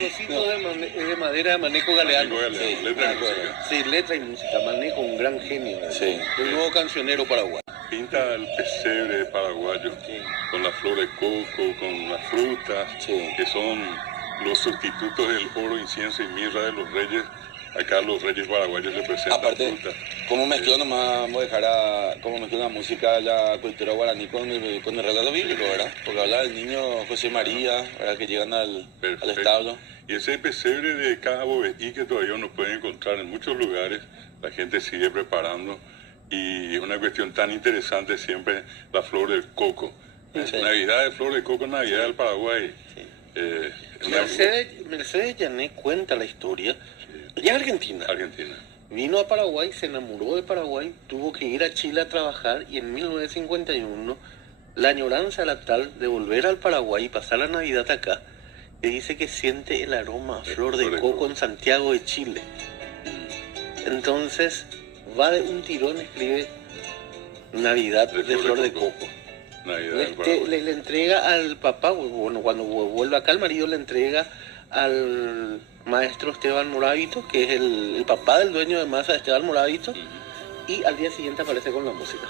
Trocito de madera de Maneco Galeano. Sí, letra y música. Sí, letra y música. Maneco, un gran genio. Sí. Un nuevo cancionero paraguayo. Pinta el pesebre paraguayo, con la flor de coco, con las frutas, que son los sustitutos del oro, incienso y mirra de los reyes. Acá los reyes paraguayos representan Aparte, frutas. ¿cómo mezcló nomás, vamos a dejar cómo mezcló la música, la cultura guaraní con el relato bíblico, ¿verdad? Porque habla del niño José María, ¿verdad? Que llegan al establo. Y ese pesebre de Cabo Betí que todavía no pueden encontrar en muchos lugares, la gente sigue preparando. Y es una cuestión tan interesante siempre la flor del coco. Sí. Navidad de flor de coco, Navidad del Paraguay. Sí. Mercedes Llané cuenta la historia. Ella es argentina. Argentina. Vino a Paraguay, se enamoró de Paraguay, tuvo que ir a Chile a trabajar y en 1951 la añoranza era tal de volver al Paraguay y pasar la Navidad acá, que dice que siente el aroma a flor de coco en Santiago de Chile. Entonces va de un tirón, escribe Navidad de flor de coco. Le entrega al papá, bueno, cuando vuelve acá el marido le entrega al maestro Esteban Moravito, que es el papá del dueño de masa, Esteban Moravito, y al día siguiente aparece con la música.